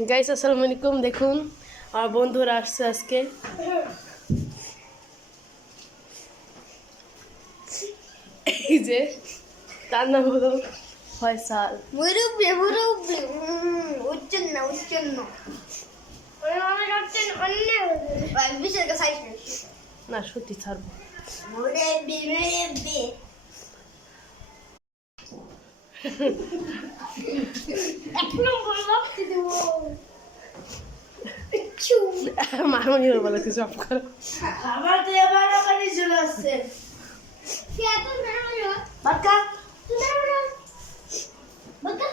Guys আসসালামু আলাইকুম। দেখুন আমার বন্ধুরা আসছে আজকে। এই যে তার নাম হলো ফয়সাল। মুরব্বি মুরব্বি উচ্চন না বিশের কাছে না সত্যি ছাড়বো। মুরব্বি মুরব্বি এক নম্বর লাগতে দেব মামনির বলে কিছু অফ করো। আমার তো এবার ওখানে চলে আসছে কে এত না বাকা তুই না বাকা